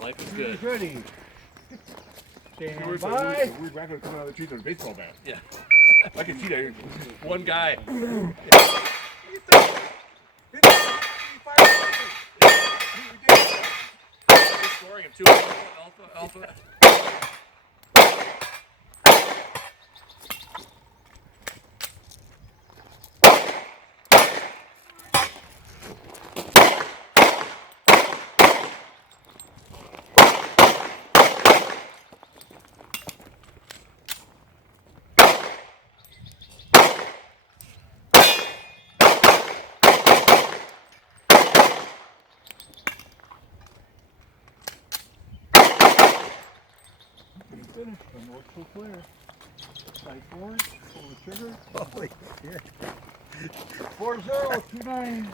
Life is good. Goody. Stand by. Weird rabbit coming out of the trees with a baseball bat. Yeah. I can see that. One guy. We're scoring him too. Alpha. Finished. The north so clear. Sight forward. Pull the trigger. Holy shit. 4029.